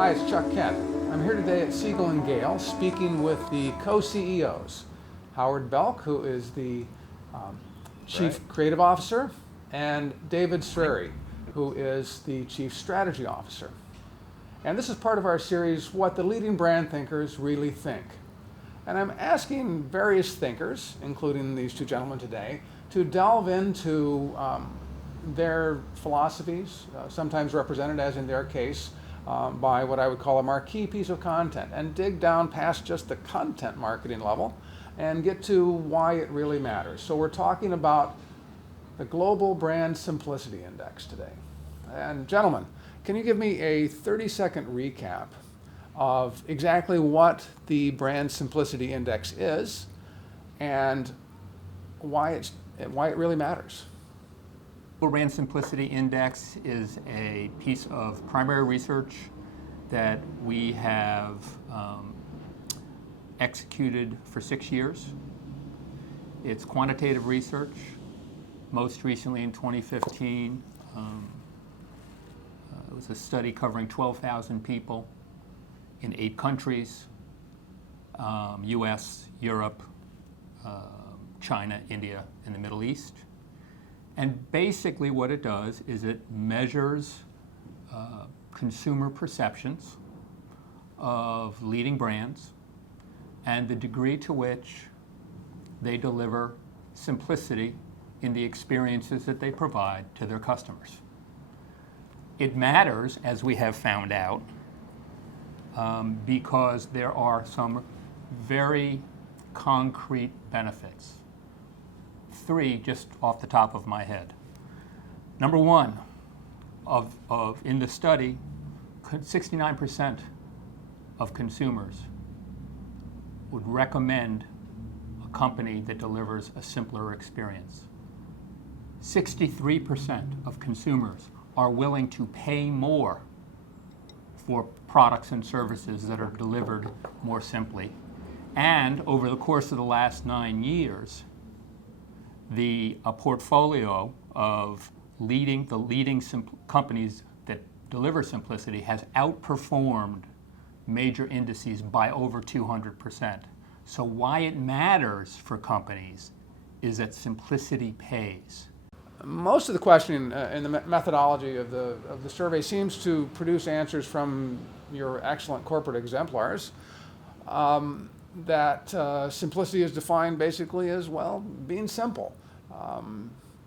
Hi, it's Chuck Kent. I'm here today at Siegel & Gale speaking with the co-CEOs, Howard Belk, who is the Chief Creative Officer, and David Sreri, who is the Chief Strategy Officer. And this is part of our series, What the Leading Brand Thinkers Really Think. And I'm asking various thinkers, including these two gentlemen today, to delve into their philosophies, sometimes represented, as in their case, by what I would call a marquee piece of content, and dig down past just the content marketing level and get to why it really matters. So we're talking about the Global Brand Simplicity Index today. And gentlemen, can you give me a 30-second recap of exactly what the Brand Simplicity Index is and why it really matters? The Brand Simplicity Index is a piece of primary research that we have executed for 6 years. It's quantitative research. Most recently in 2015, it was a study covering 12,000 people in 8 countries, US, Europe, China, India, and the Middle East. And basically what it does is it measures consumer perceptions of leading brands and the degree to which they deliver simplicity in the experiences that they provide to their customers. It matters, as we have found out, because there are some very concrete benefits. 3 just off the top of my head. Number 1, in the study, 69% of consumers would recommend a company that delivers a simpler experience. 63% of consumers are willing to pay more for products and services that are delivered more simply. And over the course of the last 9 years, a portfolio of leading companies that deliver simplicity has outperformed major indices by over 200%. So why it matters for companies is that simplicity pays. Most of the questioning in the methodology of the survey seems to produce answers from your excellent corporate exemplars. That simplicity is defined basically as, well, being simple.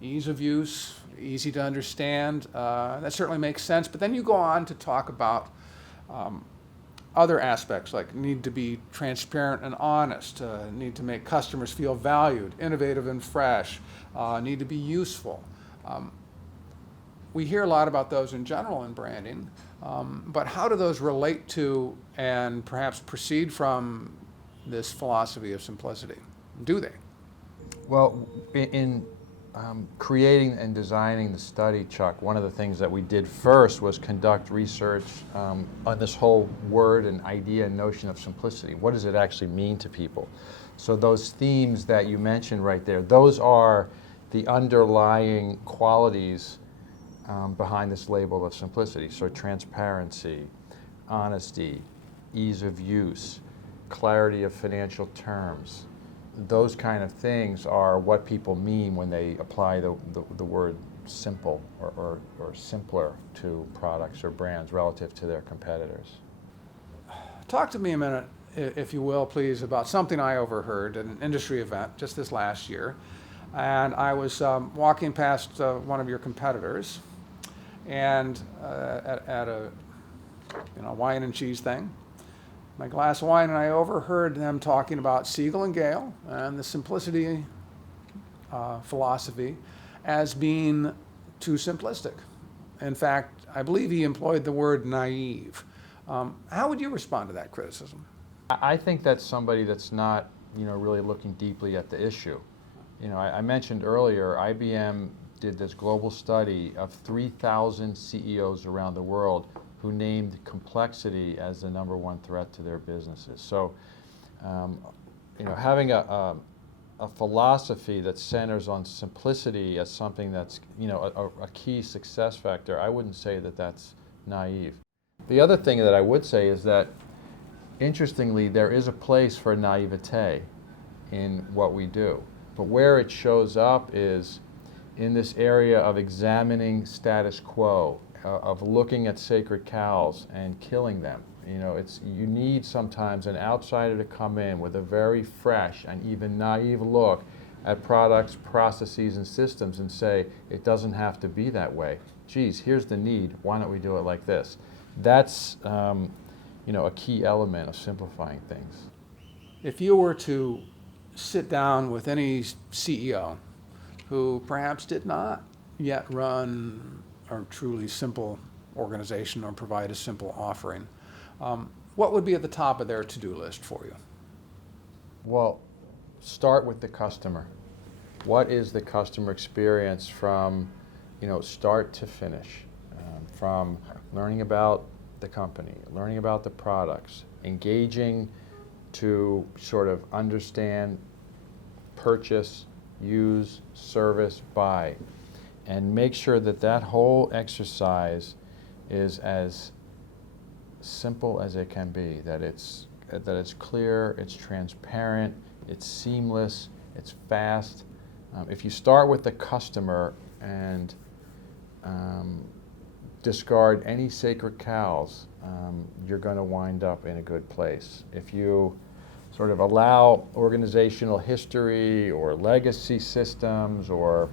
Ease of use, easy to understand, that certainly makes sense. But then you go on to talk about other aspects, like need to be transparent and honest, need to make customers feel valued, innovative and fresh, need to be useful. We hear a lot about those in general in branding, but how do those relate to and perhaps proceed from this philosophy of simplicity? Do they? Well, in creating and designing the study, Chuck, one of the things that we did first was conduct research on this whole word and idea and notion of simplicity. What does it actually mean to people? So those themes that you mentioned right there, those are the underlying qualities behind this label of simplicity. So transparency, honesty, ease of use, clarity of financial terms. Those kind of things are what people mean when they apply the word simple or simpler to products or brands relative to their competitors. Talk to me a minute, if you will, please, about something I overheard at an industry event just this last year. And I was walking past one of your competitors and at a wine and cheese thing, my glass of wine, and I overheard them talking about Siegel & Gale and the simplicity philosophy as being too simplistic. In fact, I believe he employed the word naive. How would you respond to that criticism? I think that's somebody that's not, really looking deeply at the issue. I mentioned earlier, IBM did this global study of 3,000 CEOs around the world who named complexity as the #1 threat to their businesses. So, having a philosophy that centers on simplicity as something that's, a key success factor, I wouldn't say that that's naive. The other thing that I would say is that, interestingly, there is a place for naivete in what we do. But where it shows up is in this area of examining status quo, of looking at sacred cows and killing them. You know, you need sometimes an outsider to come in with a very fresh and even naive look at products, processes, and systems and say, it doesn't have to be that way. Geez, here's the need. Why don't we do it like this? That's a key element of simplifying things. If you were to sit down with any CEO who perhaps did not yet run a truly simple organization or provide a simple offering, what would be at the top of their to-do list for you? Well, start with the customer. What is the customer experience from start to finish? From learning about the company, learning about the products, engaging to sort of understand, purchase, use, service, buy, and make sure that that whole exercise is as simple as it can be, that it's clear, it's transparent, it's seamless, it's fast. If you start with the customer and discard any sacred cows, you're going to wind up in a good place. If you sort of allow organizational history or legacy systems or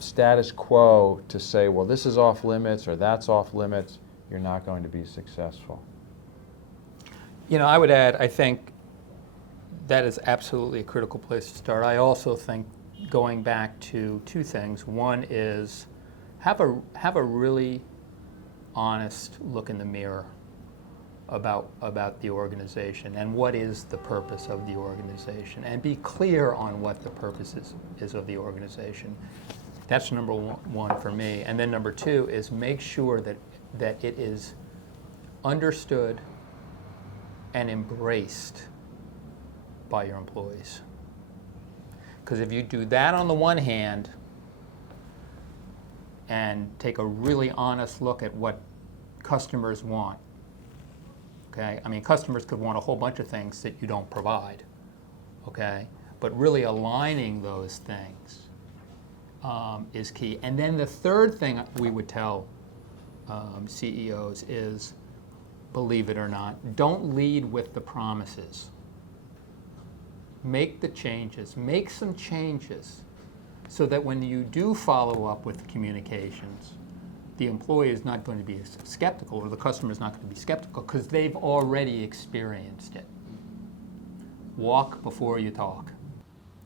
status quo to say, well, this is off limits or that's off limits, you're not going to be successful. I would add, I think that is absolutely a critical place to start. I also think going back to two things. One is have a really honest look in the mirror about the organization and what is the purpose of the organization, and be clear on what the purpose is of the organization. That's number one for me. And then number two is make sure that it is understood and embraced by your employees. Because if you do that on the one hand and take a really honest look at what customers want, okay? I mean, customers could want a whole bunch of things that you don't provide, okay? But really aligning those things is key. And then the third thing we would tell CEOs is, believe it or not, don't lead with the promises. Make the changes. Make some changes so that when you do follow up with communications, the employee is not going to be skeptical, or the customer is not going to be skeptical, because they've already experienced it. Walk before you talk.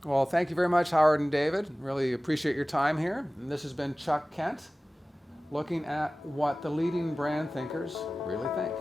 Well, thank you very much, Howard and David. Really appreciate your time here. And this has been Chuck Kent, looking at what the leading brand thinkers really think.